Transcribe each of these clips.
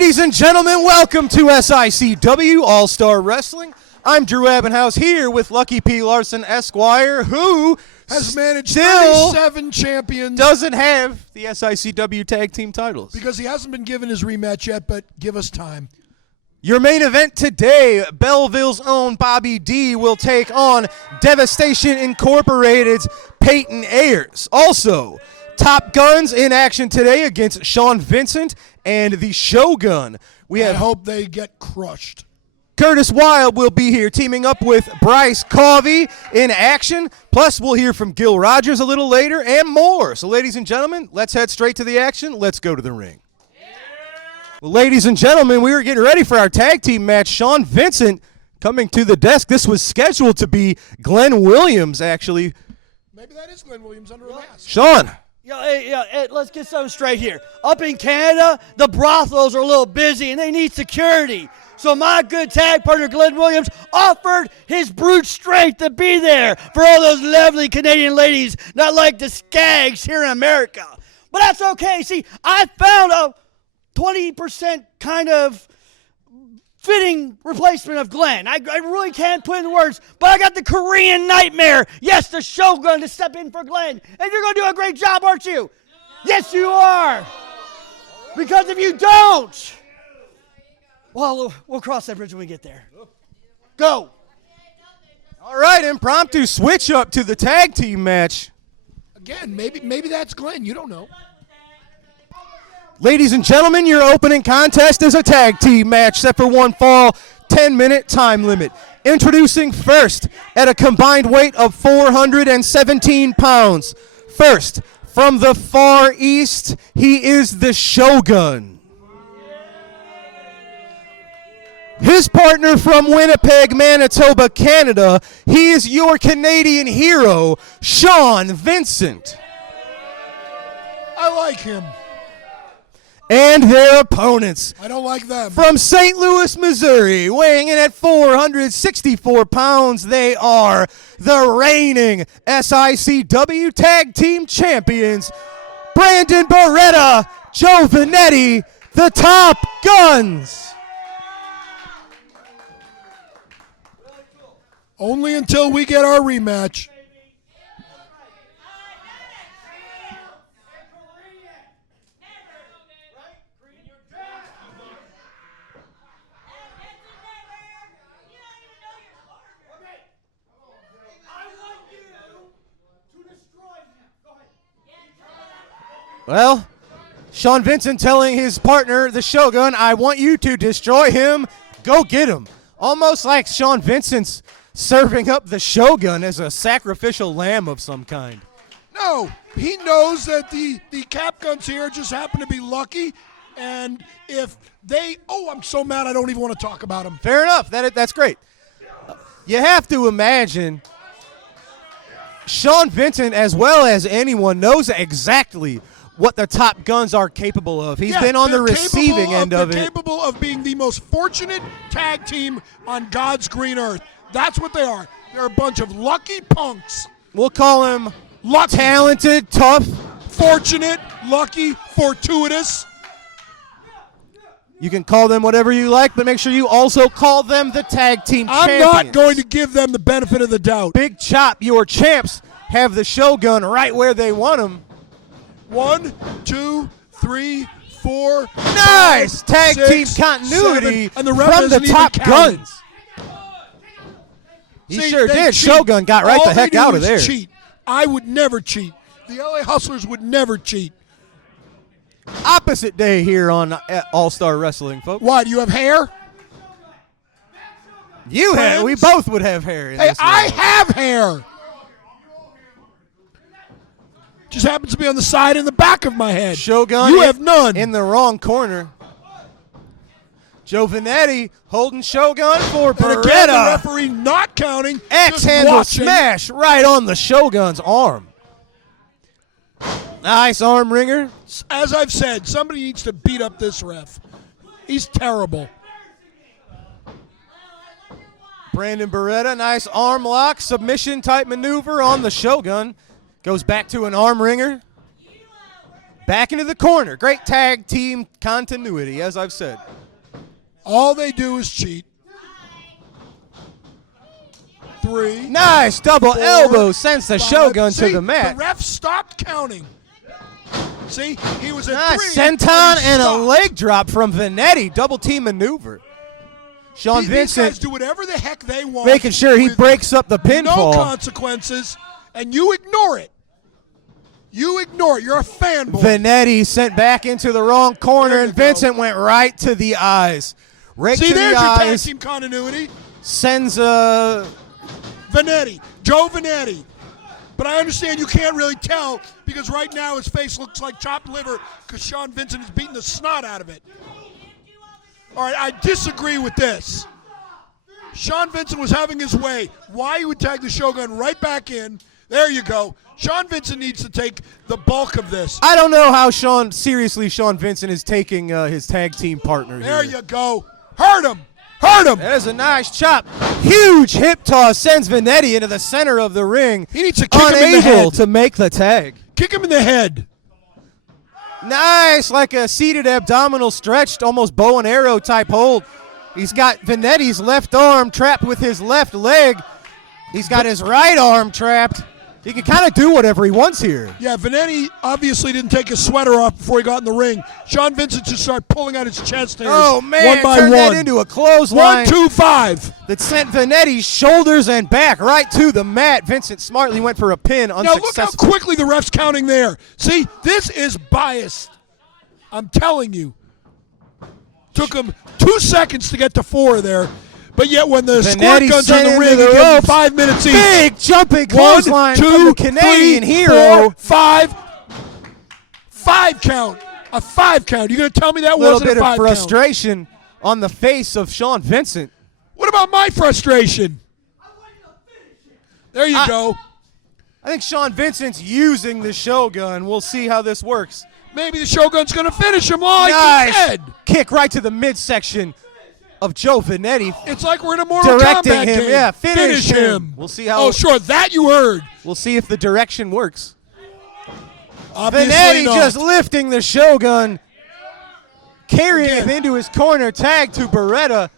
Ladies and gentlemen, welcome to SICW All-Star Wrestling. I'm Drew Abbenhouse here with Lucky P. Larson Esquire, who has managed still 37 champions. Doesn't have the SICW tag team titles. Because he hasn't been given his rematch yet, but give us time. Your main event today, Belleville's own Bobby D will take on Devastation Incorporated's Peyton Ayers. Also, Top Guns in action today against Sean Vincent and the Shogun. I hope they get crushed. Curtis Wilde will be here teaming up with Bryce Covey in action. Plus, we'll hear from Gil Rogers a little later and more. So, ladies and gentlemen, let's head straight to the action. Let's go to the ring. Well, ladies and gentlemen, we were getting ready for our tag team match. Sean Vincent coming to the desk. This was scheduled to be Glenn Williams, actually. Maybe that is Glenn Williams under a mask. Sean. Yeah, let's get something straight here. Up in Canada, the brothels are a little busy and they need security. So my good tag partner, Glenn Williams, offered his brute strength to be there for all those lovely Canadian ladies, not like the skags here in America. But that's okay. See, I found a 20% kind of fitting replacement of Glenn. I really can't put in the words, but I got the Korean Nightmare. Yes, the Shogun to step in for Glenn. And you're going to do a great job, aren't you? Yes, you are. Because if you don't, well, we'll cross that bridge when we get there. Go. All right, impromptu switch up to the tag team match. Again, maybe that's Glenn. You don't know. Ladies and gentlemen, your opening contest is a tag team match set for one fall, 10-minute time limit. Introducing first at a combined weight of 417 pounds. First, from the Far East, he is the Shogun. His partner from Winnipeg, Manitoba, Canada, he is your Canadian hero, Sean Vincent. I like him. And their opponents. I don't like them. From St. Louis, Missouri, weighing in at 464 pounds, they are the reigning SICW Tag Team Champions, Brandon Beretta, Joe Vanetti, the Top Guns. Only until we get our rematch. Well, Sean Vincent telling his partner, the Shogun, I want you to destroy him. Go get him. Almost like Sean Vincent's serving up the Shogun as a sacrificial lamb of some kind. No, he knows that the Cap Guns here just happen to be lucky. And if they, I'm so mad I don't even want to talk about them. Fair enough. That's great. You have to imagine Sean Vincent, as well as anyone, knows exactly what the Top Guns are capable of. He's been on the receiving end of it. They're capable of being the most fortunate tag team on God's green earth. That's what they are. They're a bunch of lucky punks. We'll call him lucky. Talented, tough. Fortunate, lucky, fortuitous. You can call them whatever you like, but make sure you also call them the tag team champions. I'm not going to give them the benefit of the doubt. Big Chop, your champs, have the Shogun right where they want him. 1, 2, 3, 4. Nice 5, tag 6, team continuity 7, and the ref from the Top Guns. He sure did. Cheat. Shogun got right the heck out of there. Cheat. I would never cheat. The LA Hustlers would never cheat. Opposite day here on All-Star Wrestling, folks. Why, do you have hair? You have. We both would have hair. Hey, I have hair. Just happens to be on the side and the back of my head. Shogun, you have none. In the wrong corner. Joe Vanetti holding Shogun for Beretta. And again, the referee not counting. X-handle smash right on the Shogun's arm. Nice arm wringer. As I've said, somebody needs to beat up this ref. He's terrible. Brandon Beretta, nice arm lock, submission type maneuver on the Shogun. Goes back to an arm wringer. back into the corner. Great tag team continuity, as I've said. All they do is cheat. 3. Nice double 4, elbow sends the 5. Shogun See, to the mat. The ref stopped counting. See, he was at Nice 3. senton and a stopped. leg drop from Vanetti. Double team maneuver. Sean These guys Vincent do whatever the heck they want. making sure he with breaks up the no pinfall. consequences, and you ignore it. You ignore it. You're a fanboy. Vanetti sent back into the wrong corner, There you and Vincent went right to the eyes. Right See, to there's the your tag eyes. team continuity. Sends a Vanetti, Joe Vanetti. But I understand you can't really tell because right now his face looks like chopped liver because Sean Vincent is beating the snot out of it. All right, I disagree with this. Sean Vincent was having his way. Why he would tag the Shogun right back in. There you go. Sean Vincent needs to take the bulk of this. I don't know how seriously Sean Vincent is taking his tag team partner There here. you go. Hurt him. Hurt him. There's a nice chop. Huge hip toss sends Vanetti into the center of the ring. He needs to kick him in the Unable head. to make the tag. Kick him in the head. Nice, like a seated abdominal stretched, almost bow and arrow type hold. He's got Vanetti's left arm trapped with his left leg. He's got his right arm trapped. He can kind of do whatever he wants here. Yeah, Vanetti obviously didn't take his sweater off before he got in the ring. Sean Vincent just started pulling out his chest hairs Oh, man, one by turned one. that into a clothesline. 1, 2, 5. That sent Vanetti's shoulders and back right to the mat. Vincent smartly went for a pin, Now look how unsuccessful. quickly the ref's counting there. See, this is biased. I'm telling you. Took him 2 seconds to get to 4 there. But yet when the squirt Vanetti guns are sent in the into ring, the you give them ropes. 5 minutes each. Big jumping 1, clothesline 2, from the Canadian 3, hero. 4, 5. 5 count. A 5 count. You going to tell me that A little wasn't bit a of 5 count? frustration on the face of Sean Vincent. What about my frustration? There you go. I think Sean Vincent's using the Shogun. We'll see how this works. Maybe the Shogun's going to finish him like Nice he said. kick right to the midsection of Joe Vanetti. It's like we're in a Mortal Directing Kombat him, game. yeah, finish him. We'll see how- Oh, sure, that you heard. We'll see if the direction works. Obviously Vanetti not. just lifting the Shogun, carrying Again. him into his corner, tag to Beretta.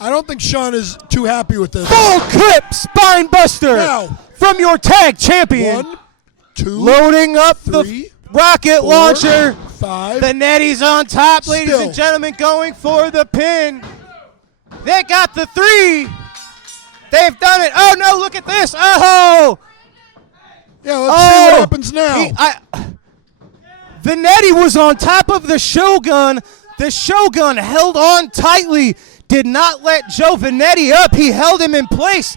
I don't think Sean is too happy with this. Full clip spine buster Now. from your tag champion. 1, 2, Loading up 3, the rocket 4, launcher. 5. Vanetti's on top, ladies Still. and gentlemen, going for the pin. They got the 3. They've done it. Oh, no, look at this. Oh. Yeah, let's see what happens now. Vanetti was on top of the Shogun. The Shogun held on tightly, did not let Joe Vanetti up. He held him in place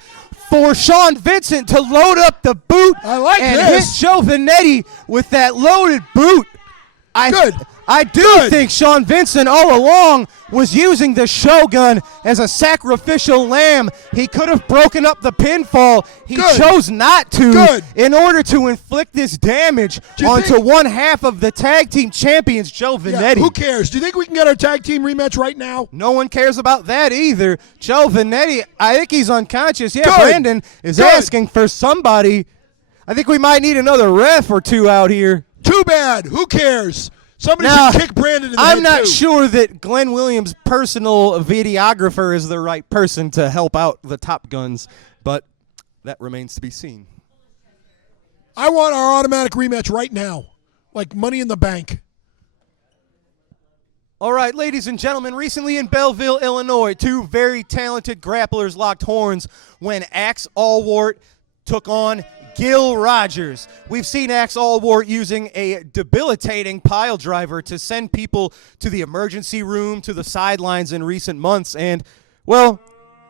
for Sean Vincent to load up the boot I like and this. hit Joe Vanetti with that loaded boot. Good. I do Good. think Sean Vincent all along was using the Shogun as a sacrificial lamb. He could have broken up the pinfall. He Good. chose not to Good. in order to inflict this damage Do you onto think- one half of the tag team champions, Joe Yeah, Vanetti. who cares? Do you think we can get our tag team rematch right now? No one cares about that either. Joe Vanetti, I think he's unconscious. Yeah, Good. Brandon is Good. asking for somebody. I think we might need another ref or two out here. Too bad. Who cares? Somebody Now, should kick Brandon in the I'm head, not too. sure that Glenn Williams' personal videographer is the right person to help out the Top Guns, but that remains to be seen. I want our automatic rematch right now. Like Money in the Bank. All right, ladies and gentlemen, recently in Belleville, Illinois, 2 very talented grapplers locked horns when Axe Allwart took on Gil Rogers. We've seen Axe Allwart using a debilitating pile driver to send people to the emergency room, to the sidelines in recent months. And, well,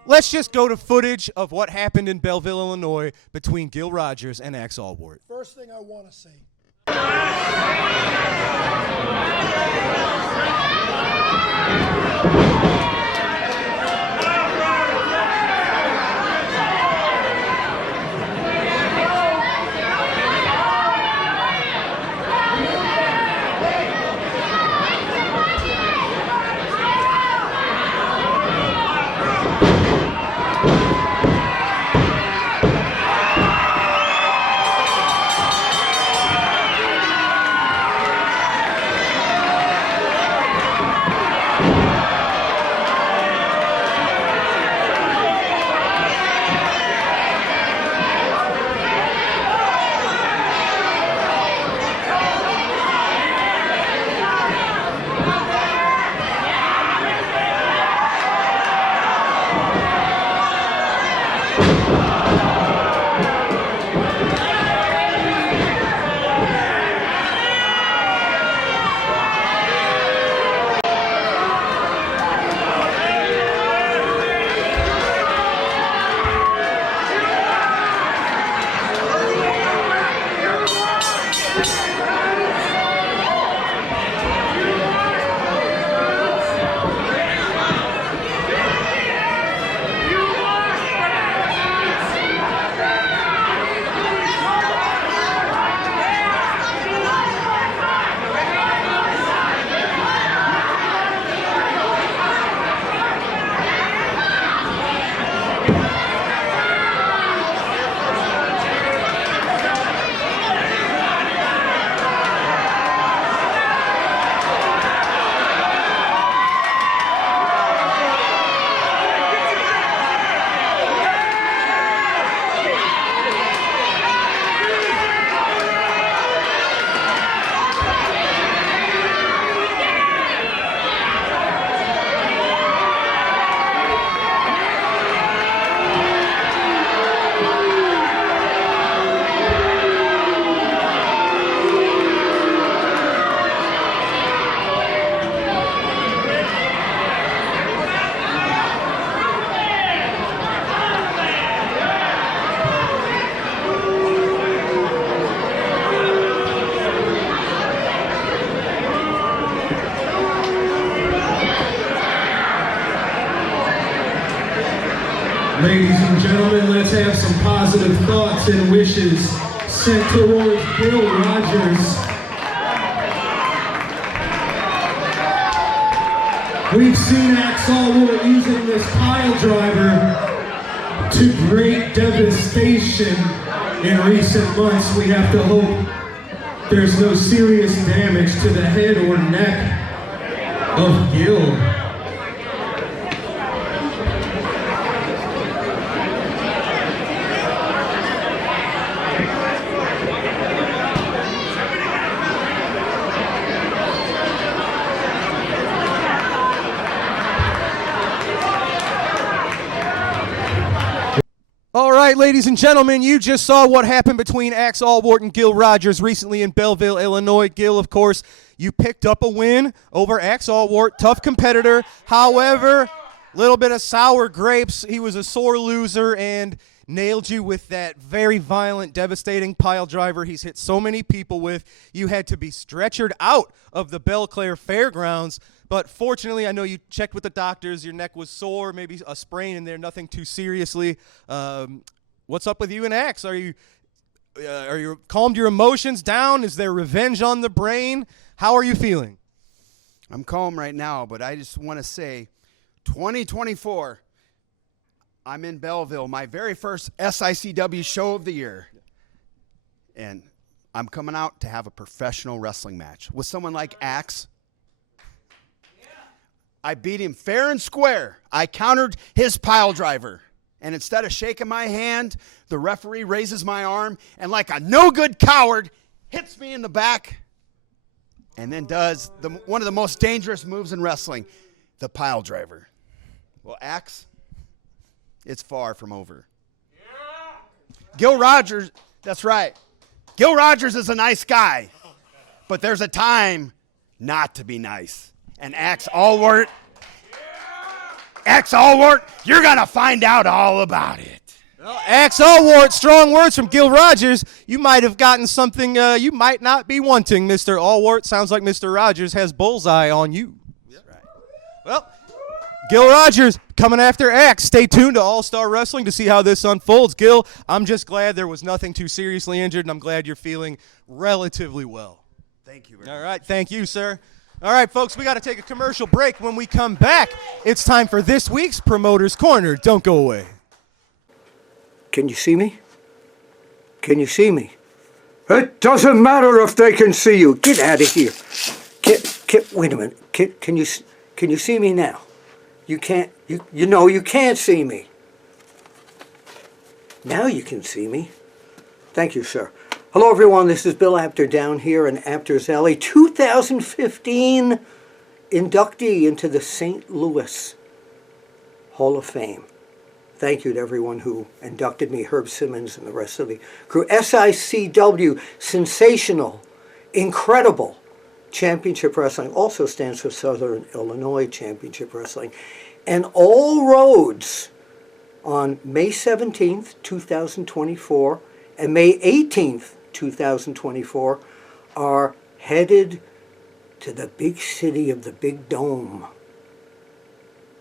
let's just go to footage of what happened in Belleville, Illinois between Gil Rogers and Axe Allwart. First thing I want to say. Ladies and gentlemen, let's have some positive thoughts and wishes sent towards Gil Rogers. We've seen Axel using this pile driver to great devastation in recent months. We have to hope there's no serious damage to the head or neck of Gil. All right, ladies and gentlemen, you just saw what happened between Axe Allwart and Gil Rogers recently in Belleville, Illinois. Gil, of course, you picked up a win over Axe Allwart, tough competitor. However, little bit of sour grapes. He was a sore loser and nailed you with that very violent, devastating pile driver he's hit so many people with. You had to be stretchered out of the Belle Claire Fairgrounds. But fortunately, I know you checked with the doctors. Your neck was sore, maybe a sprain in there, nothing too seriously. What's up with you and Axe? Are you calmed your emotions down? Is there revenge on the brain? How are you feeling? I'm calm right now, but I just want to say 2024, I'm in Belleville, my very first SICW show of the year. And I'm coming out to have a professional wrestling match with someone like Axe. I beat him fair and square. I countered his pile driver. And instead of shaking my hand, the referee raises my arm and like a no-good coward, hits me in the back and then does one of the most dangerous moves in wrestling, the pile driver. Well, Axe, it's far from over. Gil Rogers, that's right. Gil Rogers is a nice guy, but there's a time not to be nice. And Axe Allwart, you're going to find out all about it. Well, Axe Allwart, strong words from Gil Rogers. You might have gotten something you might not be wanting, Mr. Allwart. Sounds like Mr. Rogers has bullseye on you. That's right. Well, Gil Rogers coming after Axe. Stay tuned to All-Star Wrestling to see how this unfolds. Gil, I'm just glad there was nothing too seriously injured, and I'm glad you're feeling relatively well. Thank you very much. All right, thank you, sir. All right, folks, we got to take a commercial break. When we come back, it's time for this week's Promoter's Corner. Don't go away. Can you see me? Can you see me? It doesn't matter if they can see you. Get out of here. Wait a minute. Can you see me now? You can't. You know you can't see me. Now you can see me. Thank you, sir. Hello, everyone. This is Bill Apter down here in Apter's Alley. 2015 inductee into the St. Louis Hall of Fame. Thank you to everyone who inducted me, Herb Simmons and the rest of the crew. SICW, sensational, incredible Championship Wrestling, also stands for Southern Illinois Championship Wrestling. And all roads on May 17th, 2024, and May 18th, 2024, are headed to the big city of the Big Dome.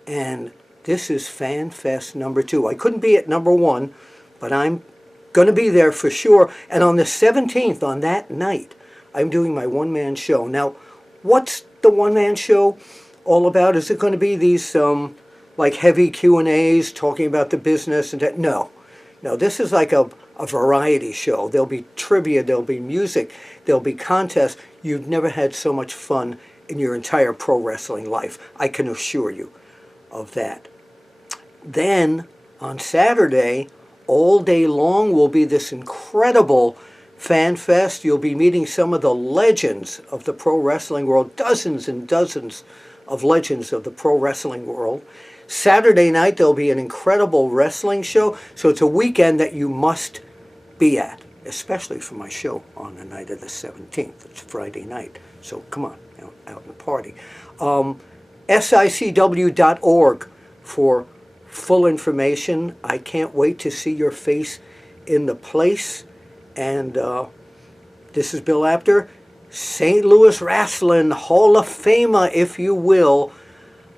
And this is FanFest #2. I couldn't be at #1, but I'm going to be there for sure. And on the 17th, on that night, I'm doing my one-man show. Now, what's the one-man show all about? Is it going to be these like heavy Q&As talking about the business and that? No, this is like a variety show. There'll be trivia, there'll be music, there'll be contests. You've never had so much fun in your entire pro wrestling life. I can assure you of that. Then on Saturday, all day long, will be this incredible Fan Fest. You'll be meeting some of the legends of the pro wrestling world, dozens and dozens of legends of the pro wrestling world. Saturday night, there'll be an incredible wrestling show. So it's a weekend that you must be at, especially for my show on the night of the 17th. It's Friday night. So come on, out and party. SICW.org for full information. I can't wait to see your face in the place. And this is Bill Apter, St. Louis Wrestling Hall of Famer, if you will.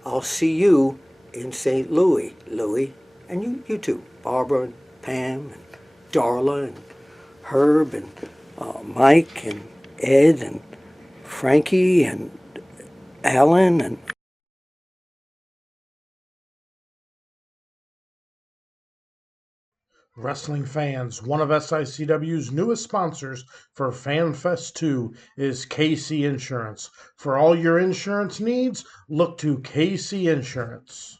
I'll see you in St. Louis, and you too, Barbara and Pam and Darla and Herb and Mike and Ed and Frankie and Alan and Wrestling fans, one of SICW's newest sponsors for FanFest 2 is KC Insurance. For all your insurance needs, look to KC Insurance.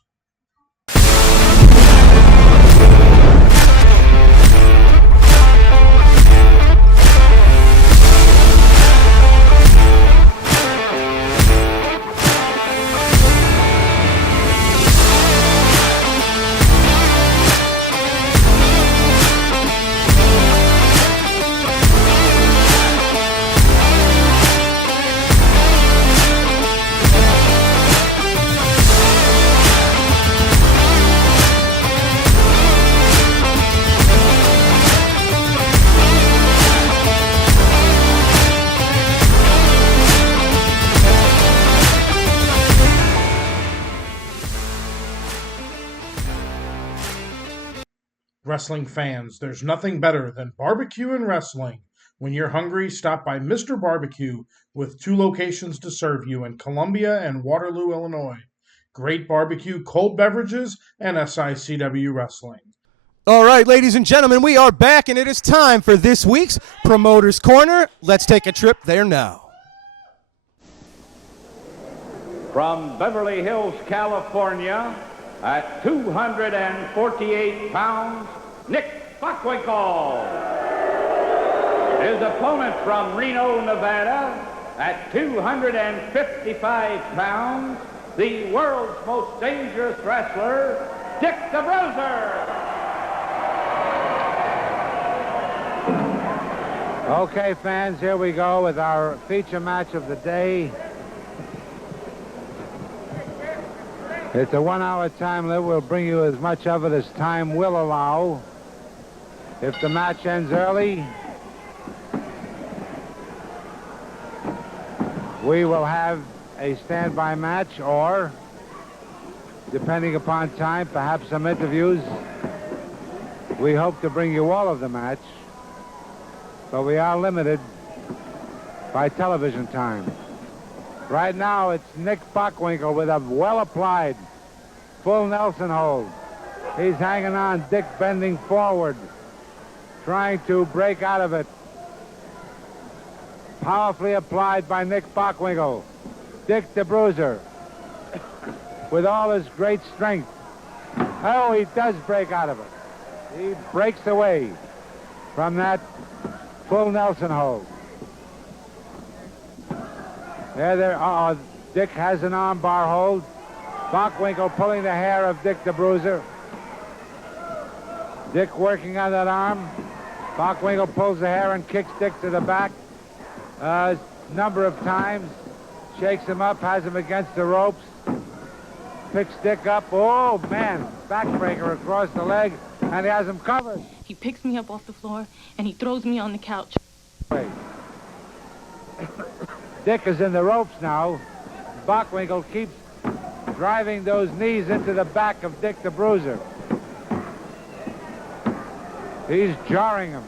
Wrestling fans, there's nothing better than barbecue and wrestling. When you're hungry, stop by Mr. Barbecue with 2 locations to serve you in Columbia and Waterloo, Illinois. Great barbecue, cold beverages, and SICW wrestling. All right, ladies and gentlemen, we are back, and it is time for this week's Promoter's Corner. Let's take a trip there now. From Beverly Hills, California, at 248 pounds, Nick Bockwinkel. His opponent from Reno, Nevada, at 255 pounds, the world's most dangerous wrestler, Dick the Bruiser. Okay, fans, here we go with our feature match of the day. It's a 1-hour time limit. We'll bring you as much of it as time will allow. If the match ends early, we will have a standby match, or, depending upon time, perhaps some interviews. We hope to bring you all of the match, but we are limited by television time. Right now, it's Nick Bockwinkel with a well-applied full Nelson hold. He's hanging on, Dick bending forward, trying to break out of it. Powerfully applied by Nick Bockwinkel. Dick the Bruiser, with all his great strength. Oh, he does break out of it. He breaks away from that full Nelson hold. There, Dick has an arm bar hold. Bockwinkel pulling the hair of Dick the Bruiser. Dick working on that arm. Bockwinkel pulls the hair and kicks Dick to the back a number of times. Shakes him up, has him against the ropes. Picks Dick up. Oh, man, backbreaker across the leg, and he has him covered. He picks me up off the floor, and he throws me on the couch. Wait. Dick is in the ropes now. Bockwinkel keeps driving those knees into the back of Dick the Bruiser. He's jarring him.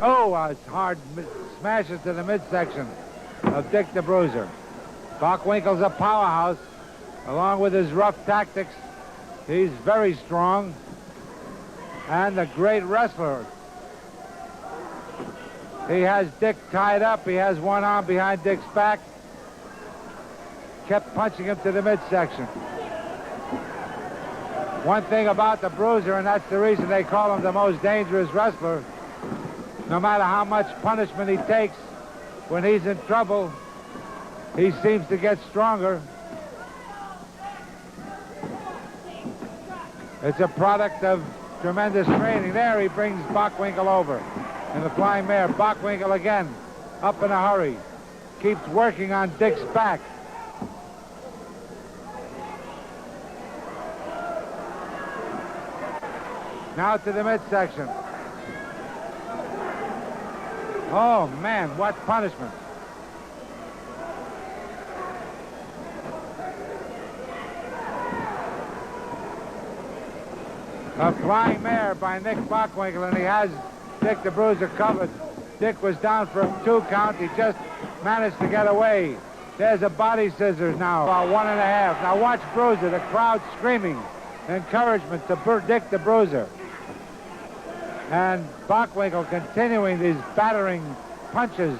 Oh, it's hard. Smashes to the midsection of Dick the Bruiser. Bockwinkel's a powerhouse. Along with his rough tactics, he's very strong and a great wrestler. He has Dick tied up. He has one arm behind Dick's back. Kept punching him to the midsection. One thing about the Bruiser, and that's the reason they call him the most dangerous wrestler, no matter how much punishment he takes, when he's in trouble, he seems to get stronger. It's a product of tremendous training. There he brings Bockwinkel over in the flying mare. Bockwinkel again, up in a hurry. Keeps working on Dick's back. Now to the midsection. Oh, man, what punishment. A flying mare by Nick Bockwinkel, and he has Dick the Bruiser covered. Dick was down for a 2 count. He just managed to get away. There's a body scissors now, about 1.5. Now watch Bruiser, the crowd screaming encouragement to Dick the Bruiser. And Bockwinkel continuing these battering punches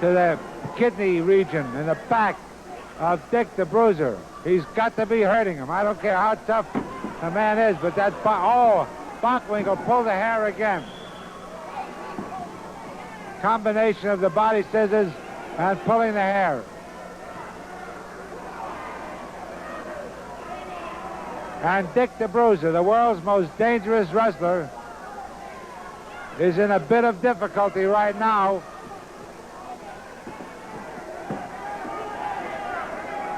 to the kidney region in the back of Dick the Bruiser. He's got to be hurting him. I don't care how tough the man is, but that, Bockwinkel pulled the hair again. Combination of the body scissors and pulling the hair. And Dick the Bruiser, the world's most dangerous wrestler, is in a bit of difficulty right now.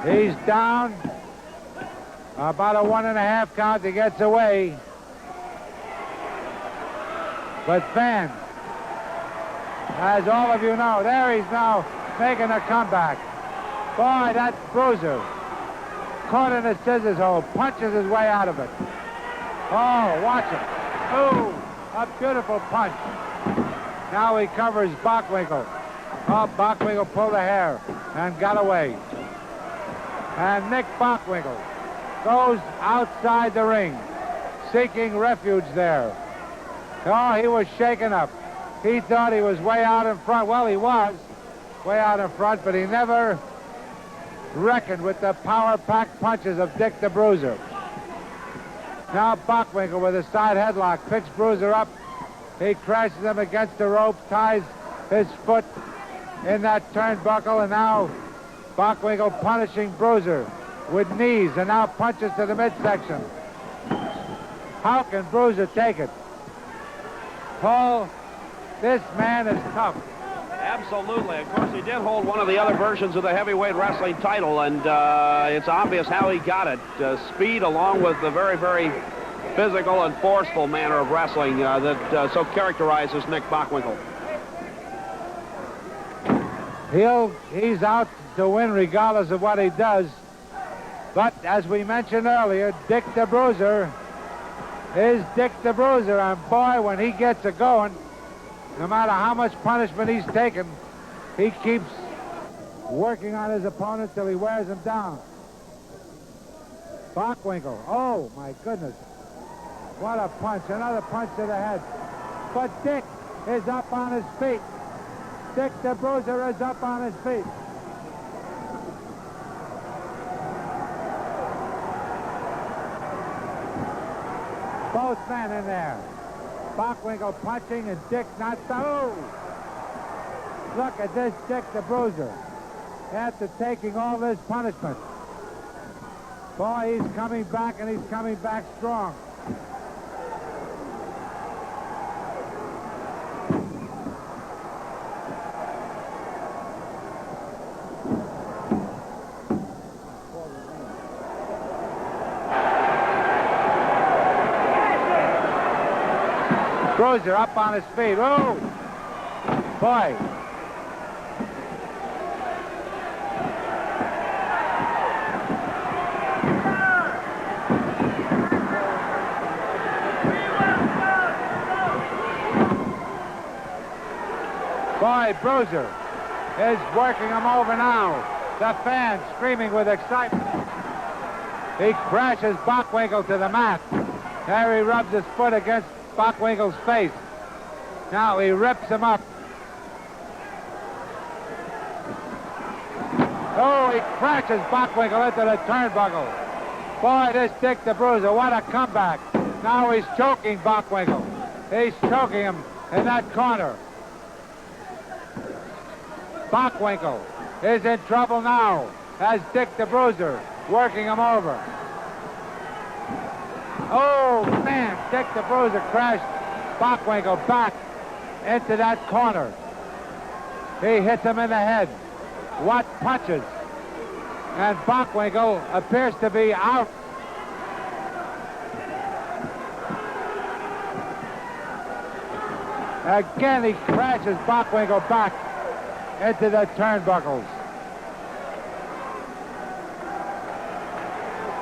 He's down about a 1.5 count. He gets away. But fans, as all of you know, there he's now making a comeback. Boy, that Bruiser caught in a scissors hole, punches his way out of it. Oh, watch it. Ooh, a beautiful punch. Now he covers Bockwinkel. Oh, Bockwinkel pulled the hair and got away. And Nick Bockwinkel goes outside the ring, seeking refuge there. Oh, he was shaken up. He thought he was way out in front. Well, he was way out in front, but he never reckoned with the power-packed punches of Dick the Bruiser. Now Bockwinkel with a side headlock picks Bruiser up. He crashes him against the rope, ties his foot in that turnbuckle, and now Bockwinkel punishing Bruiser with knees and now punches to the midsection. How can Bruiser take it? Paul, this man is tough. Absolutely. Of course, he did hold one of the other versions of the heavyweight wrestling title, and it's obvious how he got it. Speed along with the very, very physical and forceful manner of wrestling that so characterizes Nick Bockwinkel. He's out to win regardless of what he does. But as we mentioned earlier, Dick the Bruiser is Dick the Bruiser, and boy, when he gets it going, no matter how much punishment he's taken, he keeps working on his opponent till he wears him down. Bockwinkel, oh my goodness. What a punch, another punch to the head. But Dick is up on his feet. Dick the Bruiser is up on his feet. Both men in there. Bockwinkel punching and Dick not. Oh! Look at this Dick the Bruiser. After taking all this punishment. Boy, he's coming back, and he's coming back strong. Bruiser up on his feet. Oh! Boy. Boy, Bruiser is working him over now. The fans screaming with excitement. He crashes Bockwinkel to the mat. There he rubs his foot against Bockwinkel's face. Now he rips him up. Oh, he crashes Bockwinkel into the turnbuckle. Boy, this Dick the Bruiser, what a comeback. Now he's choking Bockwinkel. He's choking him in that corner. Bockwinkel is in trouble now as Dick the Bruiser working him over. Oh, man, Dick the Bruiser crashed Bockwinkel back into that corner. He hits him in the head. What punches. And Bockwinkel appears to be out. Again, he crashes Bockwinkel back into the turnbuckles.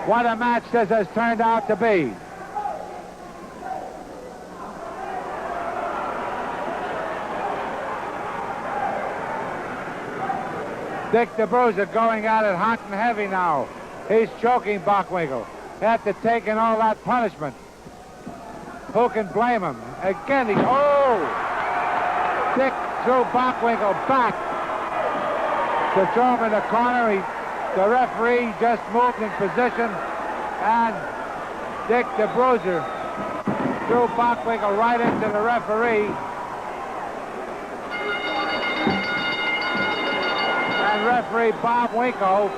What a match this has turned out to be. Dick the Bruiser going at it hot and heavy now. He's choking Bockwinkel after taking all that punishment. Who can blame him? Again, Dick threw Bockwinkel back to throw him in the corner. The referee just moved in position, and Dick the Bruiser threw Bockwinkel right into the referee. And referee Bob Winkle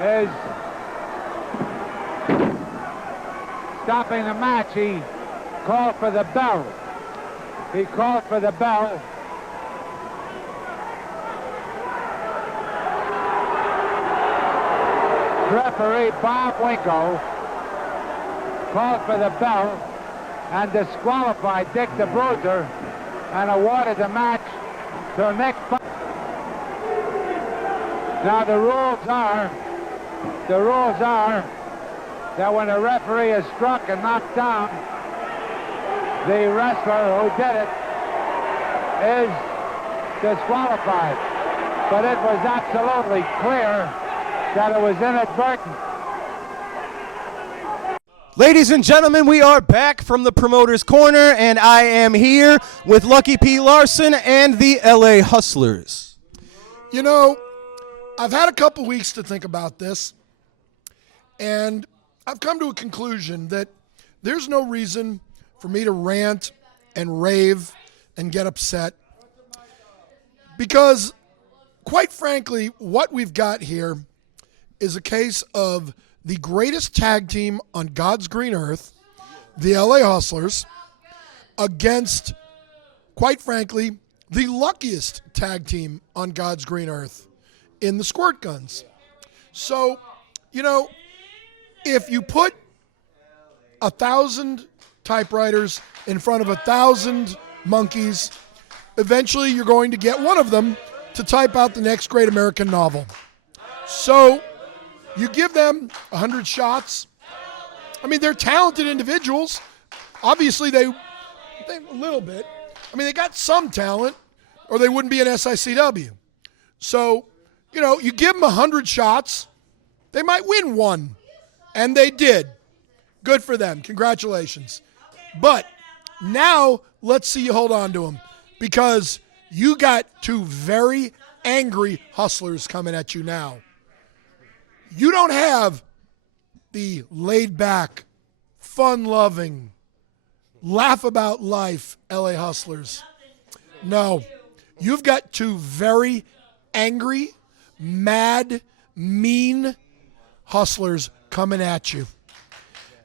is stopping the match. He called for the bell. He called for the bell. Referee Bob Winkle called for the bell and disqualified Dick the Bruiser and awarded the match to Nick. Now the rules are that when a referee is struck and knocked down, the wrestler who did it is disqualified. But it was absolutely clear that it was inadvertent. Ladies and gentlemen, we are back from the promoter's corner, and I am here with Lucky P. Larson and the LA Hustlers. You know, I've had a couple weeks to think about this, and I've come to a conclusion that there's no reason for me to rant and rave and get upset, because, quite frankly, what we've got here is a case of the greatest tag team on God's green earth, the LA Hustlers, against, quite frankly, the luckiest tag team on God's green earth in the Squirt Guns. So, you know, if you put 1,000 typewriters in front of 1,000 monkeys, eventually you're going to get one of them to type out the next great American novel. So you give them 100 shots. I mean, they're talented individuals. Obviously, they a little bit. I mean, they got some talent, or they wouldn't be in SICW. So, you know, you give them 100 shots, they might win one. And they did. Good for them. Congratulations. But now let's see you hold on to them, because you got two very angry hustlers coming at you now. You don't have the laid-back, fun-loving, laugh-about-life LA Hustlers. No, you've got two very angry, mad, mean hustlers coming at you.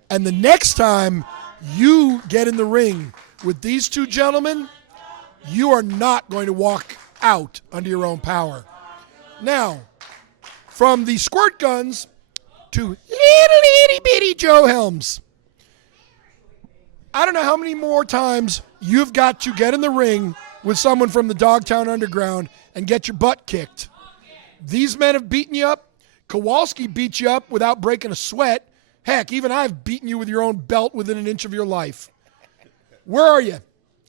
And the next time you get in the ring with these two gentlemen, you are not going to walk out under your own power. Now, from the Squirt Guns to little itty-bitty Joe Helms. I don't know how many more times you've got to get in the ring with someone from the Dogtown Underground and get your butt kicked. These men have beaten you up. Kowalski beat you up without breaking a sweat. Heck, even I've beaten you with your own belt within an inch of your life. Where are you?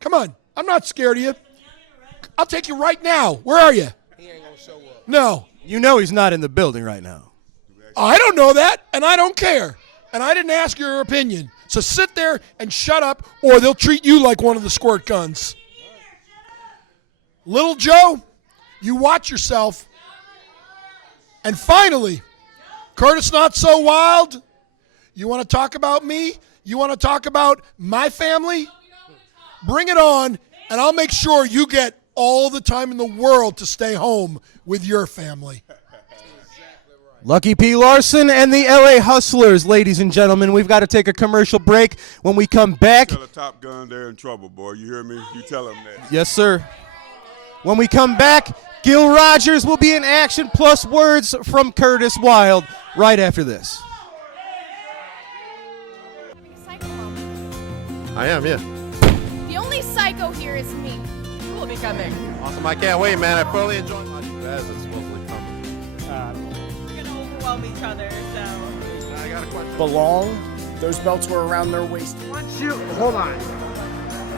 Come on. I'm not scared of you. I'll take you right now. Where are you? He ain't gonna show up. No. You know he's not in the building right now. I don't know that, and I don't care. And I didn't ask your opinion. So sit there and shut up, or they'll treat you like one of the Squirt Guns. Little Joe, you watch yourself. And finally, Curtis Not So Wild, you want to talk about me? You want to talk about my family? Bring it on, and I'll make sure you get all the time in the world to stay home with your family. Lucky P. Larson and the LA Hustlers, ladies and gentlemen. We've got to take a commercial break. When we come back. Tell a Top Gun they're in trouble, boy. You hear me? You tell them that. Yes, sir. When we come back, Gil Rogers will be in action, plus words from Curtis Wild right after this. I am, yeah. The only psycho here is me. Will be coming. Awesome, I can't wait, man. I thoroughly enjoyed watching you guys. It's supposedly coming. We're gonna overwhelm each other, so. I got a question. Belong. Those belts were around their waist. Hold on.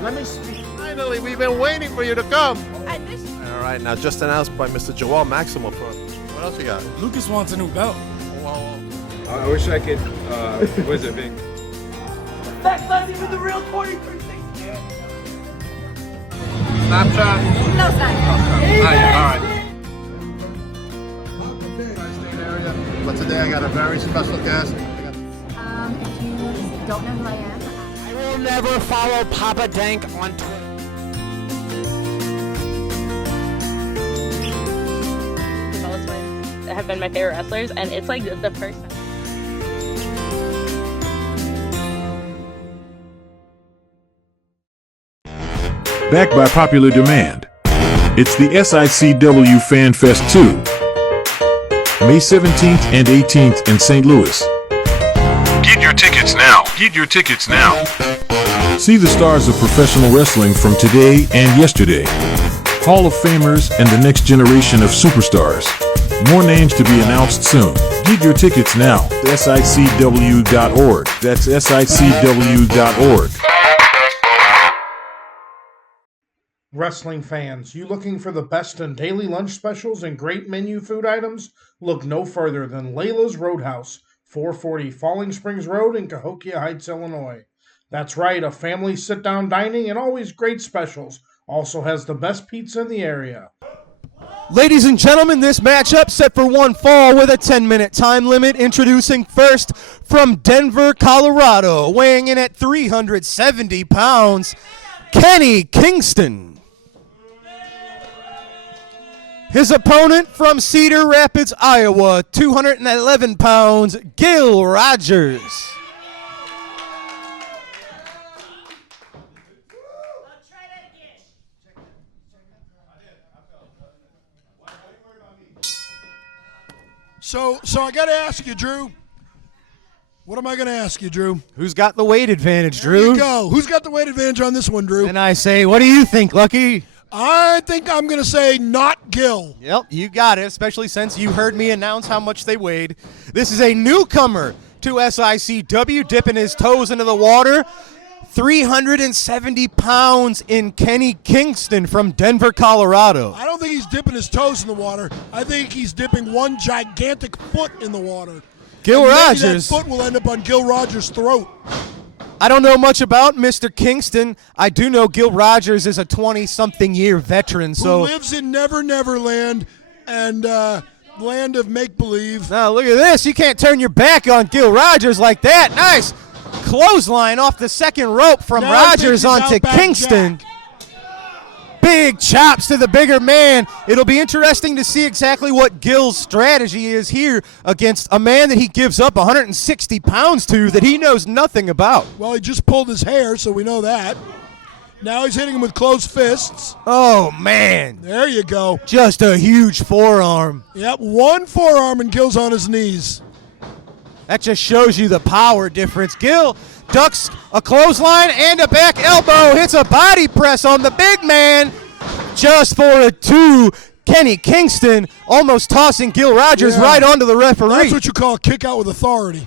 Let me speak. Finally, we've been waiting for you to come. All right, now just announced by Mr. Joel Maximo. What else you got? Lucas wants a new belt. Whoa. I wish I could, what is it, Vic? That's not even the real 2360. Snapchat? No sign. All right. But today I got a very special guest. If you don't know who I am, I will never follow Papa Dank on Twitter. Bella Twins have been my favorite wrestlers, and it's like the first time. Back by popular demand, it's the SICW FanFest 2, May 17th and 18th in St. Louis. Get your tickets now. Get your tickets now. See the stars of professional wrestling from today and yesterday, Hall of Famers and the next generation of superstars. More names to be announced soon. Get your tickets now. SICW.org. That's SICW.org. Wrestling fans, you looking for the best in daily lunch specials and great menu food items? Look no further than Layla's Roadhouse, 440 Falling Springs Road in Cahokia Heights, Illinois. That's right, a family sit-down dining and always great specials. Also has the best pizza in the area. Ladies and gentlemen, this matchup set for one fall with a 10-minute time limit. Introducing first from Denver, Colorado, weighing in at 370 pounds, Kenny Kingston. His opponent from Cedar Rapids, Iowa, 211 pounds, Gil Rogers. So I got to ask you, Drew. What am I going to ask you, Drew? Who's got the weight advantage, There Drew? you go. Who's got the weight advantage on this one, Drew? And I say, what do you think, Lucky? I think I'm going to say not Gil. Yep, you got it, especially since you heard me announce how much they weighed. This is a newcomer to SICW, dipping his toes into the water. 370 pounds in Kenny Kingston from Denver, Colorado. I don't think he's dipping his toes in the water. I think he's dipping one gigantic foot in the water. Gil And maybe Rogers. that foot will end up on Gil Rogers' throat. I don't know much about Mr. Kingston. I do know Gil Rogers is a 20-something-year veteran. Who lives in Never Never Land and land of make-believe. Now, look at this. You can't turn your back on Gil Rogers like that. Nice clothesline off the second rope from Now Rogers I think he's onto Outback Kingston. Jack. Big chops to the bigger man. It'll be interesting to see exactly what Gil's strategy is here against a man that he gives up 160 pounds to that he knows nothing about. Well, he just pulled his hair, so we know that. Now he's hitting him with closed fists. Oh, man. There you go. Just a huge forearm. Yep, one forearm and Gil's on his knees. That just shows you the power difference. Gil ducks a clothesline and a back elbow, hits a body press on the big man just for a two. Kenny Kingston almost tossing Gil Rogers right onto the referee. That's what you call a kick out with authority.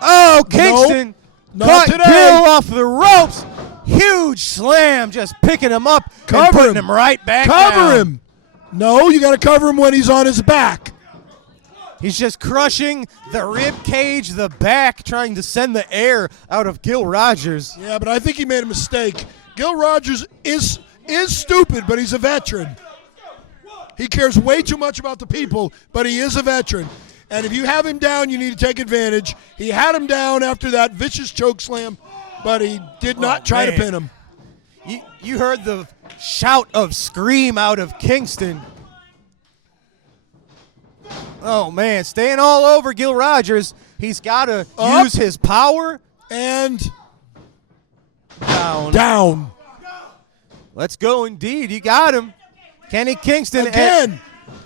Oh, Kingston Nope, caught not today. Gil off the ropes. Huge slam, just picking him up and putting him right back down. Cover him. No, you got to cover him when he's on his back. He's just crushing the rib cage, the back, trying to send the air out of Gil Rogers. Yeah, but I think he made a mistake. Gil Rogers is stupid, but he's a veteran. He cares way too much about the people, but he is a veteran. And if you have him down, you need to take advantage. He had him down after that vicious choke slam, but he did not try to pin him. You heard the shout of scream out of Kingston. Oh, man, staying all over Gil Rogers. He's got to use his power. And down. Down. Let's go, indeed. You got him. Kenny Kingston. Again.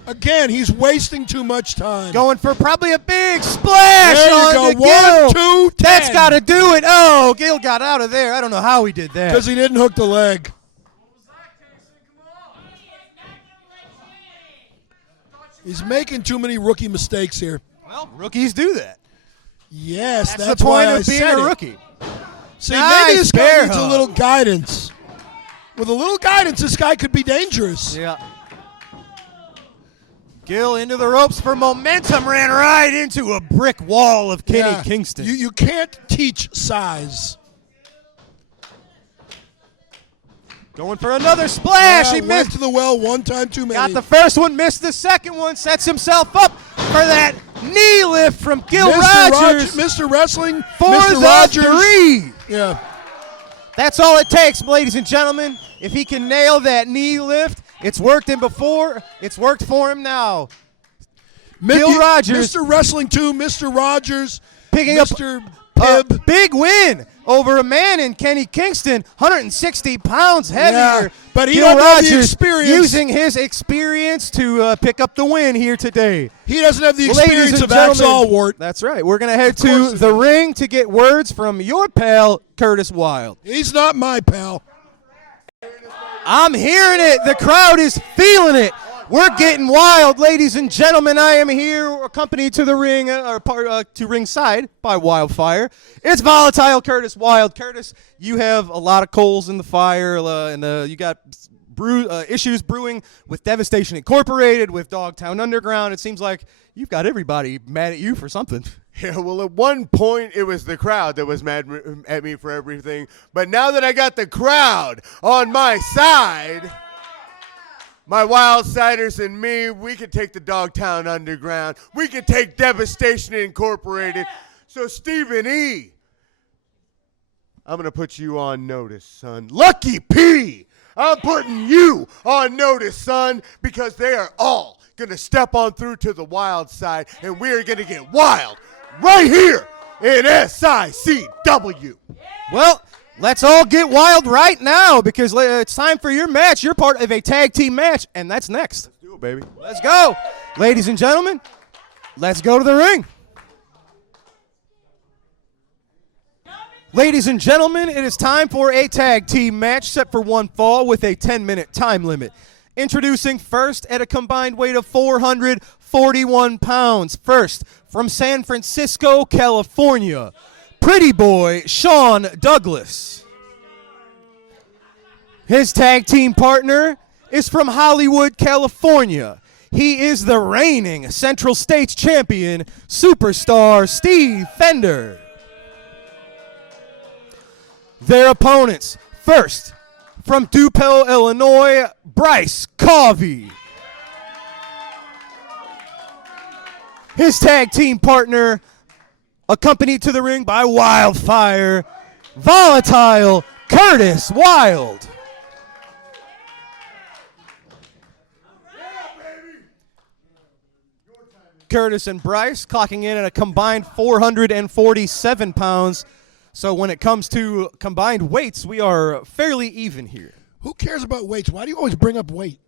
Again, he's wasting too much time. Going for probably a big splash There you on go. to Gil. 1, 2, 10. That's got to do it. Oh, Gil got out of there. I don't know how he did that. Because he didn't hook the leg. He's making too many rookie mistakes here. Well, rookies do that. Yes, That's that's the why point I of being said a it. rookie. See, Nice maybe this bear guy needs a hug. little guidance. With a little guidance, this guy could be dangerous. Yeah. Gil into the ropes for momentum, ran right into a brick wall of Kenny Yeah. Kingston. You can't teach size. Going for another splash. Yeah, He went missed. to the well one time too many. Got the first one, missed the second one, sets himself up for that knee lift from Gil Rogers Mr. Wrestling for Mr. the Rogers. 3. Yeah. That's all it takes, ladies and gentlemen. If he can nail that knee lift, it's worked him before. It's worked for him now. Gil Rogers. Mr. Wrestling 2, Mr. Rogers, picking Mr. up Pibb. a big win over a man in Kenny Kingston, 160 pounds heavier. Yeah, but he Gil doesn't have the Rogers experience. using his experience to pick up the win here today. He doesn't have the Ladies experience and of Axe gentlemen, Allwart. That's right. We're going to head to the ring to get words from your pal, Curtis Wilde. He's not my pal. I'm hearing it. The crowd is feeling it. We're getting wild, ladies and gentlemen. I am here accompanied to the ring, to ringside by Wildfire. It's Volatile Curtis Wilde. Curtis, you have a lot of coals in the fire, and you got issues brewing with Devastation Incorporated, with Dogtown Underground. It seems like you've got everybody mad at you for something. Yeah, well, at one point, it was the crowd that was mad at me for everything. But now that I got the crowd on my side, my Wildsiders and me, we could take the Dogtown Underground. We could take Devastation Incorporated. So, Stephen E., I'm going to put you on notice, son. Lucky P, I'm putting you on notice, son, because they are all going to step on through to the wild side, and we are going to get wild right here in SICW. Well, let's all get wild right now because it's time for your match. You're part of a tag team match, and that's next. Let's do it, baby. Let's go. Ladies and gentlemen, let's go to the ring. Ladies and gentlemen, it is time for a tag team match set for one fall with a 10-minute time limit. Introducing first at a combined weight of 441 pounds. First, from San Francisco, California, Pretty Boy Sean Douglas. His tag team partner is from Hollywood, California. He is the reigning Central States champion, Superstar Steve Fender. Their opponents, first, from DuPel, Illinois, Bryce Covey. His tag team partner, accompanied to the ring by Wildfire, Volatile Curtis Wilde. Curtis and Bryce clocking in at a combined 447 pounds. So when it comes to combined weights, we are fairly even here. Who cares about weights? Why do you always bring up weight?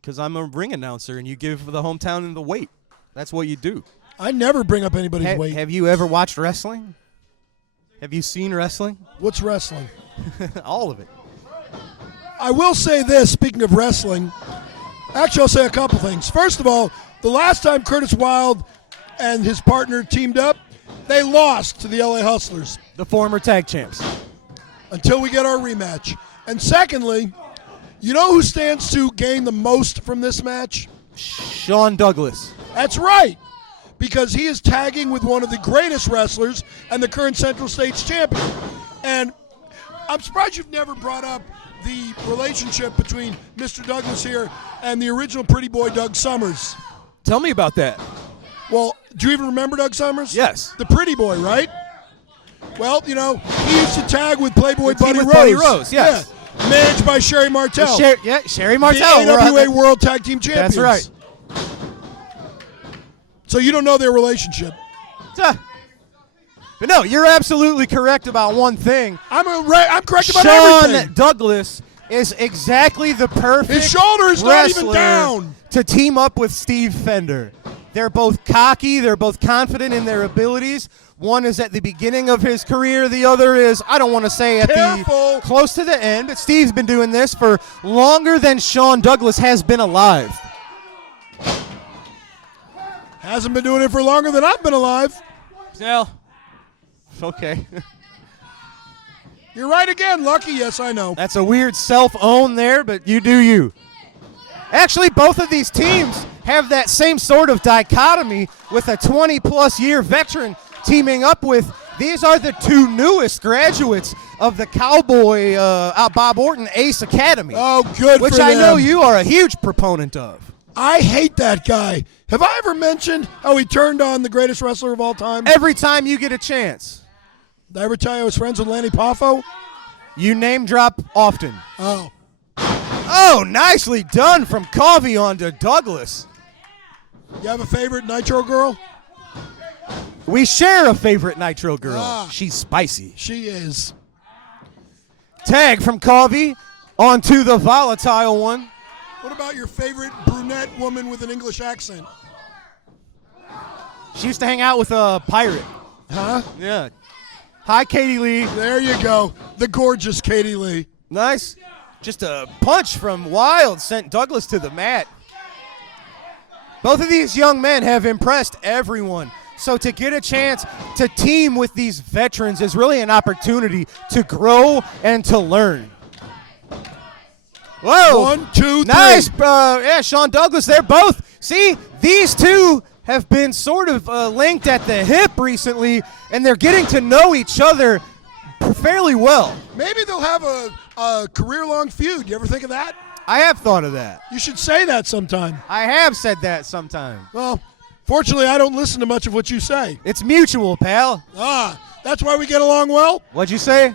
Because I'm a ring announcer and you give the hometown the weight. That's what you do. I never bring up anybody's weight. Have you ever watched wrestling? Have you seen wrestling? What's wrestling? All of it. I will say this, speaking of wrestling. Actually, I'll say a couple things. First of all, the last time Curtis Wilde and his partner teamed up, they lost to the LA Hustlers. The former tag champs. Until we get our rematch. And secondly, you know who stands to gain the most from this match? Sean Douglas. That's right. Because he is tagging with one of the greatest wrestlers and the current Central States champion. And I'm surprised you've never brought up the relationship between Mr. Douglas here and the original Pretty Boy Doug Summers. Tell me about that. Well, do you even remember Doug Summers? Yes. The Pretty Boy, right? Well, you know, he used to tag with Playboy Buddy Rose. Buddy Rose, yes. Yeah. Managed by Sherry Martel. Sherry Martel. The AWA World Tag Team Champions. That's right. So you don't know their relationship. But no, you're absolutely correct about one thing. I'm correct about Sean everything. Douglas is exactly the perfect His shoulder is not even wrestler down. to team up with Steve Fender. They're both cocky. They're both confident in their abilities. One is at the beginning of his career. The other is, I don't want to say at the close to the end, but Steve's been doing this for longer than Sean Douglas has been alive. Hasn't been doing it for longer than I've been alive. Well, okay. You're right again, Lucky. Yes, I know. That's a weird self-own there, but you do you. Actually, both of these teams have that same sort of dichotomy with a 20-plus year veteran teaming up with. These are the two newest graduates of the Cowboy Bob Orton Ace Academy. Oh, good which for I them. know you are a huge proponent of. I hate that guy. Have I ever mentioned how he turned on the greatest wrestler of all time? Every time you get a chance. Did I ever tell you I was friends with Lanny Poffo? You name drop often. Oh. Oh, nicely done from Covey on to Douglas. You have a favorite Nitro girl? We share a favorite Nitro girl. Ah. She's spicy. She is. Tag from Covey onto the volatile one. What about your favorite brunette woman with an English accent? She used to hang out with a pirate. Huh? Yeah. Hi, Katie Lee. There you go. The gorgeous Katie Lee. Nice. Just a punch from Wild sent Douglas to the mat. Both of these young men have impressed everyone. So to get a chance to team with these veterans is really an opportunity to grow and to learn. Whoa. 1, 2, 3. Nice. Yeah, Sean Douglas, they're both. See, these two have been sort of linked at the hip recently, and they're getting to know each other fairly well. Maybe they'll have a career-long feud. You ever think of that? I have thought of that. You should say that sometime. I have said that sometime. Well, fortunately, I don't listen to much of what you say. It's mutual, pal. Ah, that's why we get along well? What'd you say?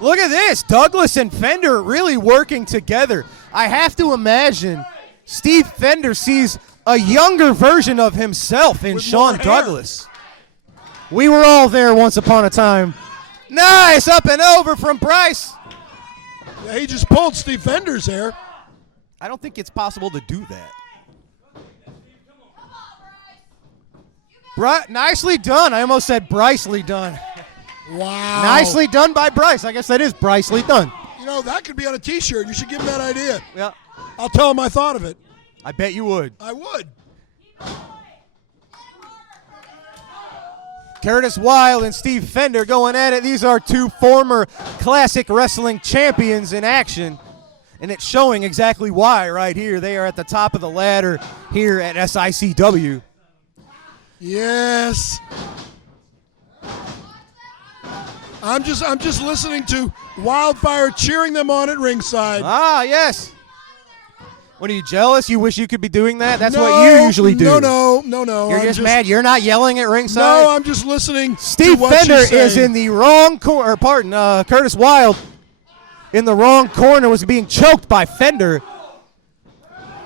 Look at this. Douglas and Fender really working together. I have to imagine Steve Fender sees a younger version of himself in With Sean more hair. Douglas. We were all there once upon a time. Nice. Up and over from Bryce. Yeah, he just pulled Steve Fender's hair. I don't think it's possible to do that. Nicely done. I almost said Brycely done. Wow. Nicely done by Bryce. I guess that is Brycely done. You know, that could be on a T-shirt. You should give him that idea. Yeah. I'll tell him I thought of it. I bet you would. I would. Curtis Wilde and Steve Fender going at it. These are two former classic wrestling champions in action. And it's showing exactly why right here. They are at the top of the ladder here at SICW. Yes. I'm just listening to Wildfire cheering them on at ringside. Ah, yes. What, are you jealous? You wish you could be doing that? That's what you usually do. No. You're I'm just mad you're not yelling at ringside? No, I'm just listening Steve to what Fender she's is saying. in the wrong corner. Curtis Wilde in the wrong corner was being choked by Fender.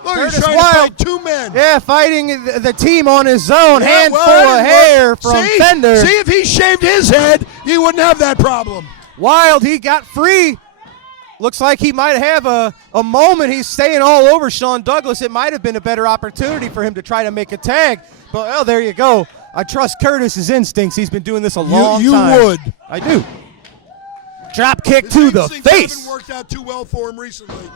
Look, Curtis he's trying Wilde, to fight two men. Yeah, fighting the team on his own. Yeah, Handful well, of hair from see, Fender. See, if he shaved his head, he wouldn't have that problem. Wilde, he got free. Looks like he might have a moment. He's staying all over Sean Douglas. It might have been a better opportunity for him to try to make a tag. But, well, there you go. I trust Curtis's instincts. He's been doing this a long time. You would. I do. Drop kick His to the instincts face. haven't worked out too well for him recently.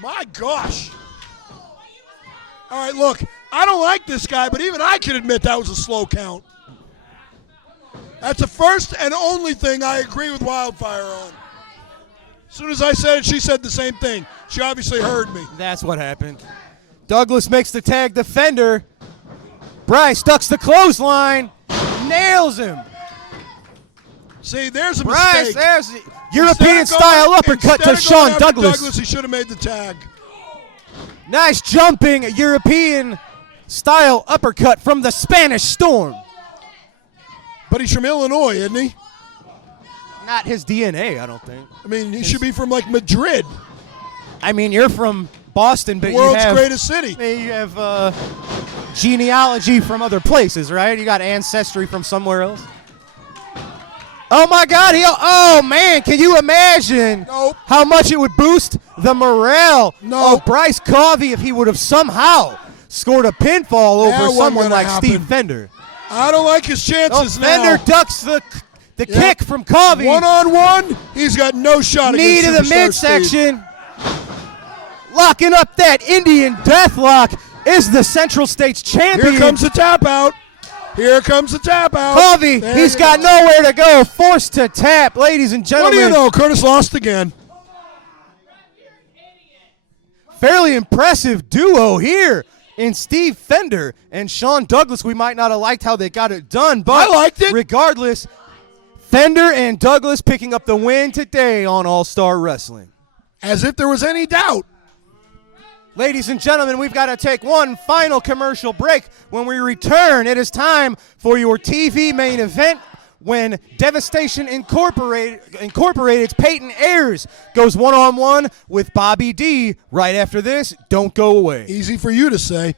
My gosh. All right, look, I don't like this guy, but even I can admit that was a slow count. That's the first and only thing I agree with Wildfire on. As soon as I said it, she said the same thing. She obviously heard me. That's what happened. Douglas makes the tag defender. Bryce ducks the clothesline. Nails him. See, there's a Bryce, mistake. there's the European-style uppercut to Sean Douglas. He should have made the tag. Nice jumping European-style uppercut from the Spanish Storm. But he's from Illinois, isn't he? Not his DNA, I don't think. I mean, he should be from, like, Madrid. I mean, you're from Boston, but World's you have... greatest city. You have genealogy from other places, right? You got ancestry from somewhere else. Oh my God! Oh man! Can you imagine how much it would boost the morale of Bryce Covey if he would have somehow scored a pinfall over someone like Steve Fender? I don't like his chances now. Fender ducks the kick from Covey. One-on-one, he's got no shot Knee against to the midsection. Locking up that Indian deathlock is the Central States champion. Here comes the tap out. Here comes the tap out. Covey, he's got nowhere to go. Forced to tap, ladies and gentlemen. What do you know? Curtis lost again. Fairly impressive duo here in Steve Fender and Sean Douglas. We might not have liked how they got it done, but I liked it. Regardless, Fender and Douglas picking up the win today on All-Star Wrestling. As if there was any doubt. Ladies and gentlemen, we've got to take one final commercial break. When we return, it is time for your TV main event when Devastation Incorporated's Peyton Ayers goes one-on-one with Bobby D. Right after this, don't go away. Easy for you to say.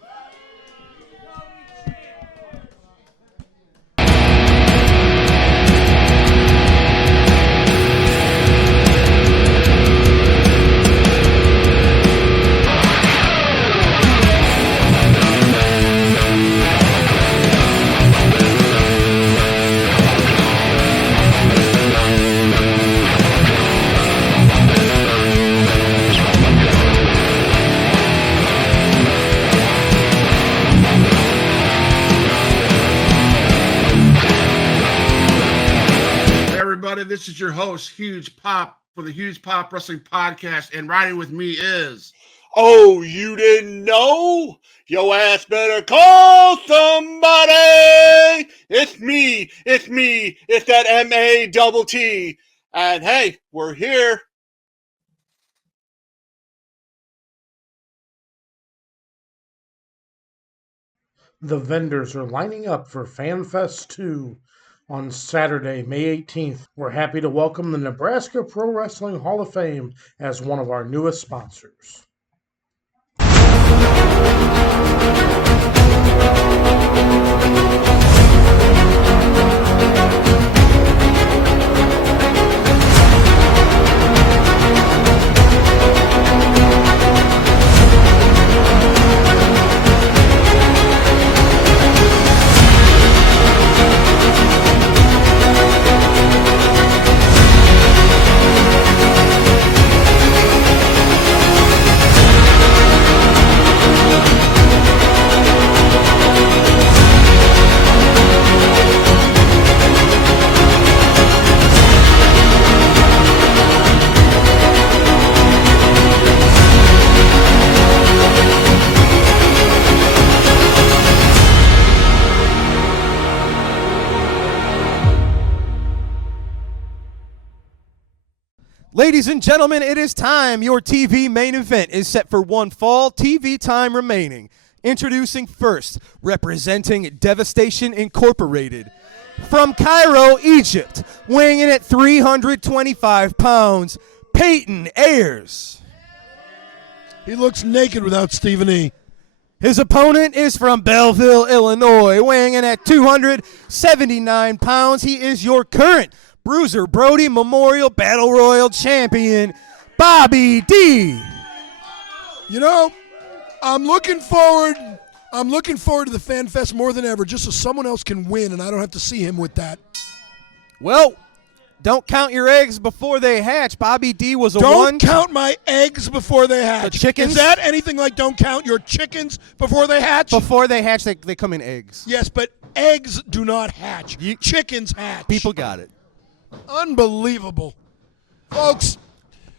This is your host, Huge Pop, for the Huge Pop Wrestling Podcast, and riding with me is... Oh, you didn't know? Your ass better call somebody! It's me, it's that M-A-double-T. And hey, we're here. The vendors are lining up for FanFest 2 on Saturday, May 18th. We're happy to welcome the Nebraska Pro Wrestling Hall of Fame as one of our newest sponsors. Ladies and gentlemen, it is time. Your TV main event is set for one fall. TV time remaining. Introducing first, representing Devastation Incorporated. From Cairo, Egypt, weighing in at 325 pounds, Peyton Ayers. He looks naked without Stephen E. His opponent is from Belleville, Illinois, weighing in at 279 pounds. He is your current Bruiser Brody Memorial Battle Royal Champion, Bobby D. You know, I'm looking forward to the FanFest more than ever, just so someone else can win and I don't have to see him with that. Well, don't count your eggs before they hatch. Bobby D was a one. Don't count my eggs before they hatch. The chickens? Is that anything like don't count your chickens before they hatch? Before they hatch, they come in eggs. Yes, but eggs do not hatch. Chickens hatch. People got it. Unbelievable. Folks,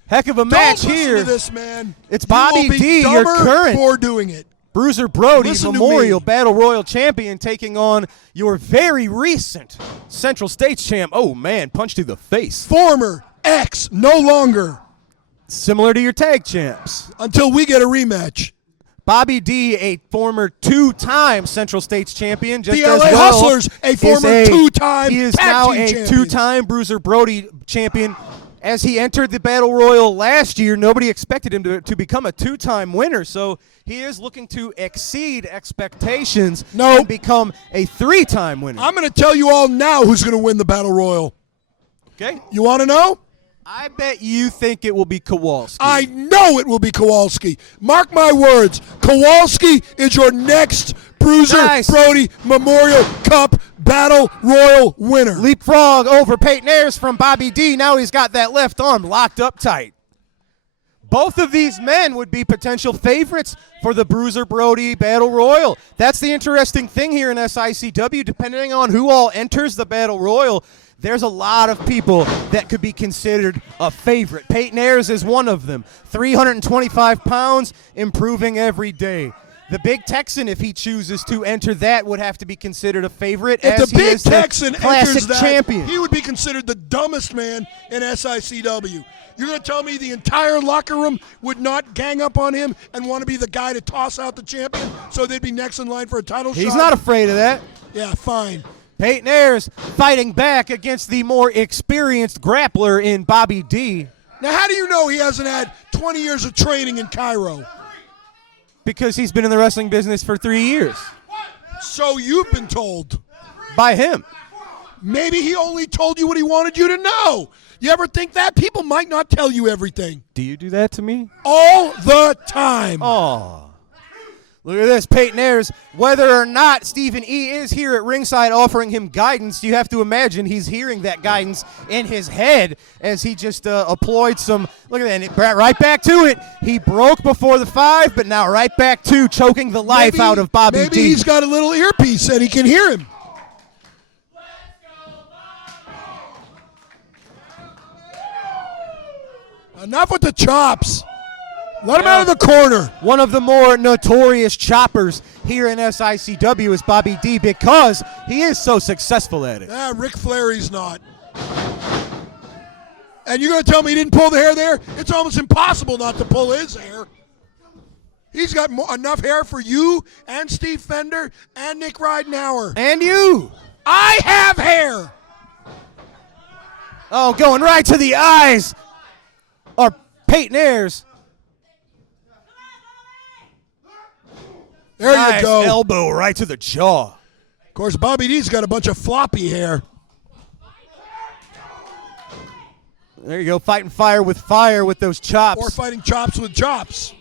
heck of a match don't here. listen to this, man. It's Bobby D, your current for doing it. Bruiser Brody Listen Memorial Battle Royal Champion, taking on your very recent Central States champ. Oh, man, punch to the face. Former ex, no longer. Similar to your tag champs. Until we get a rematch. Bobby D, a former two-time Central States champion. Just the as LA well, Hustlers, a former two-time He is tag now team a champions. two-time Bruiser Brody champion. As he entered the Battle Royal last year, nobody expected him to become a two-time winner. So he is looking to exceed expectations and become a three-time winner. I'm going to tell you all now who's going to win the Battle Royal. Okay. You want to know? I bet you think it will be Kowalski. I know it will be Kowalski. Mark my words. Kowalski is your next Bruiser Brody Memorial Cup Battle Royal winner. Leapfrog over Peyton Ayers from Bobby D. Now he's got that left arm locked up tight. Both of these men would be potential favorites for the Bruiser Brody Battle Royal. That's the interesting thing here in SICW. Depending on who all enters the Battle Royal, there's a lot of people that could be considered a favorite. Peyton Ayers is one of them. 325 pounds, improving every day. The Big Texan, if he chooses to enter that, would have to be considered a favorite. If as the he Big is the Texan classic enters that, champion. he would be considered the dumbest man in SICW. You're going to tell me the entire locker room would not gang up on him and want to be the guy to toss out the champion so they'd be next in line for a title shot? He's not afraid of that. Yeah, fine. Peyton Ayers fighting back against the more experienced grappler in Bobby D. Now, how do you know he hasn't had 20 years of training in Cairo? Because he's been in the wrestling business for 3 years. So you've been told. By him. Maybe he only told you what he wanted you to know. You ever think that? People might not tell you everything. Do you do that to me? All the time. Oh. Look at this, Peyton Ayers. Whether or not Stephen E. is here at ringside offering him guidance, you have to imagine he's hearing that guidance in his head as he just employed some. Look at that, and right back to it. He broke before the 5, but now right back to choking the life out of Bobby D. Maybe he's got a little earpiece and he can hear him. Enough with the chops. Let him out of the corner. One of the more notorious choppers here in SICW is Bobby D because he is so successful at it. Yeah, Ric Flair, he's not. And you're going to tell me he didn't pull the hair there? It's almost impossible not to pull his hair. He's got enough hair for you and Steve Fender and Nick Ridenauer. And you. I have hair. Oh, going right to the eyes. Or Peyton Ayers. There nice you go. Elbow right to the jaw. Of course, Bobby D's got a bunch of floppy hair. There you go, fighting fire with those chops. Or fighting chops with chops.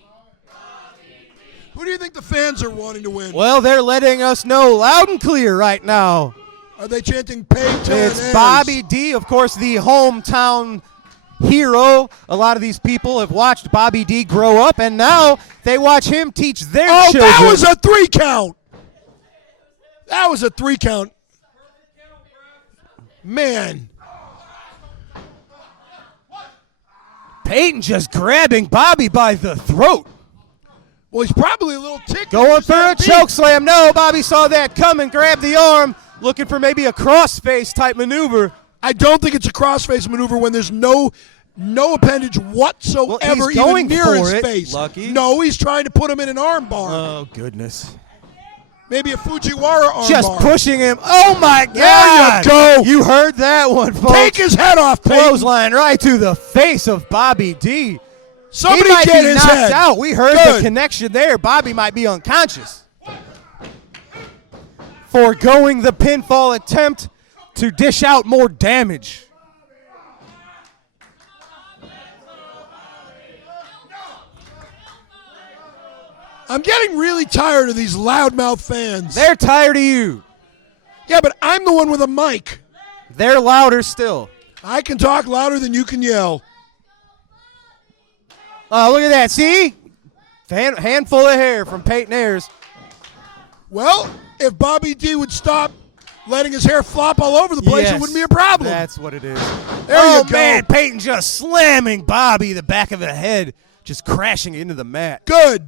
Who do you think the fans are wanting to win? Well, they're letting us know loud and clear right now. Are they chanting Peyton It's Ayers? Bobby D, of course, the hometown hero. A lot of these people have watched Bobby D grow up, and now they watch him teach their children. Oh, that was a 3 count. That was a 3 count. Man. Peyton just grabbing Bobby by the throat. Well, he's probably a little ticked. Going for a choke slam. No, Bobby saw that coming, grabbed the arm, looking for maybe a crossface type maneuver. I don't think it's a crossface maneuver when there's no appendage whatsoever even near his face. Lucky. No, he's trying to put him in an arm bar. Oh, goodness. Maybe a Fujiwara arm Just bar. pushing him. Oh, my God. There you go. You heard that one, folks. Take his head off, Peyton. Clothesline right to the face of Bobby D. Somebody he might get be his knocked head. out. We heard Good. the connection there. Bobby might be unconscious. Foregoing the pinfall attempt to dish out more damage. I'm getting really tired of these loudmouth fans. They're tired of you. Yeah, but I'm the one with a mic. They're louder still. I can talk louder than you can yell. Oh, look at that. See? Handful of hair from Peyton Ayers. Well, if Bobby D would stop letting his hair flop all over the place, Yes, it wouldn't be a problem. That's what it is. There you go. Man, Peyton just slamming Bobby the back of the head, just crashing into the mat. Good.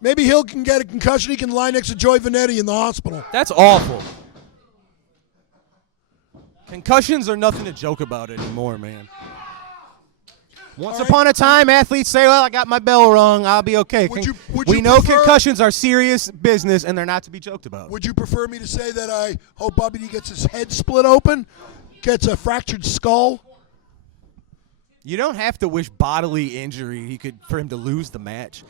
Maybe Hill can get a concussion. He can lie next to Joey Vanetti in the hospital. That's awful. Concussions are nothing to joke about anymore, man. Once upon a time, athletes say, well, I got my bell rung, I'll be okay. We know concussions are serious business, and they're not to be joked about. Would you prefer me to say that I hope Bobby D gets his head split open, gets a fractured skull? You don't have to wish bodily injury for him to lose the match.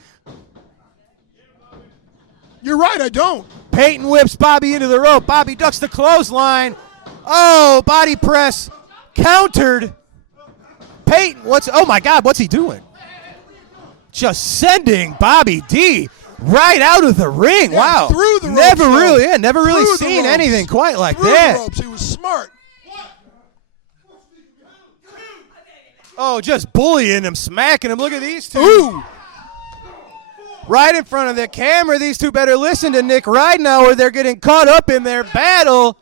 You're right, I don't. Peyton whips Bobby into the rope. Bobby ducks the clothesline. Oh, body press countered. Peyton, oh my God, what's he doing? Just sending Bobby D right out of the ring. Yeah, wow. through the ropes, Never really Through the seen ropes. anything quite like Through that. the ropes. He was smart. Oh, just bullying him, smacking him. Look at these two. Ooh. Right in front of the camera. These two better listen to Nick Ridenauer. They're getting caught up in their battle.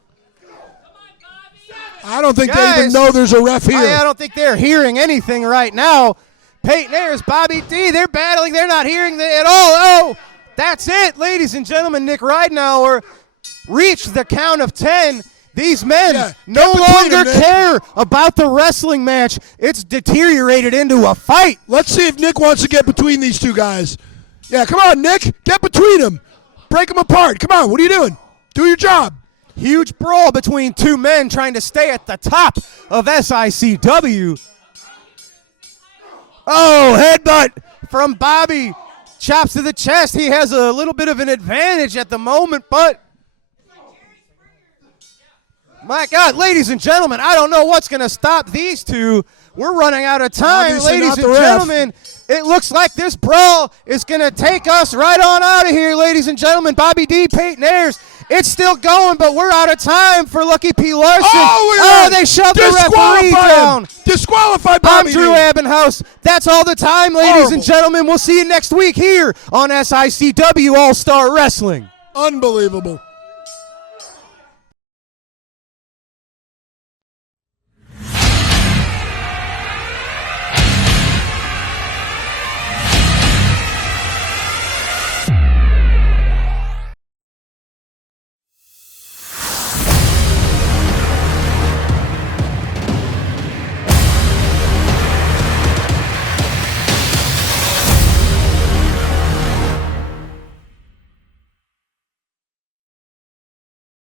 I don't think they Guys, even know there's a ref here. I don't think they're hearing anything right now. Peyton Ayers, Bobby D, they're battling. They're not hearing at all. Oh, that's it, ladies and gentlemen. Nick Ridenauer reached the count of 10. These men no longer care about the wrestling match. It's deteriorated into a fight. Let's see if Nick wants to get between these two guys. Yeah, come on, Nick. Get between them. Break them apart. Come on, what are you doing? Do your job. Huge brawl between two men trying to stay at the top of SICW. Oh, headbutt from Bobby. Chops to the chest. He has a little bit of an advantage at the moment, but my God, ladies and gentlemen, I don't know what's going to stop these two. We're running out of time, Obviously ladies not and the ref. gentlemen. It looks like this brawl is going to take us right on out of here, ladies and gentlemen. Bobby D, Peyton Ayers. It's still going, but we're out of time for Lucky P. Larson. Oh, they shoved the referee down. Disqualified I'm Bobby Drew D. Abbenhouse. That's all the time, ladies and gentlemen. We'll see you next week here on SICW All-Star Wrestling. Unbelievable.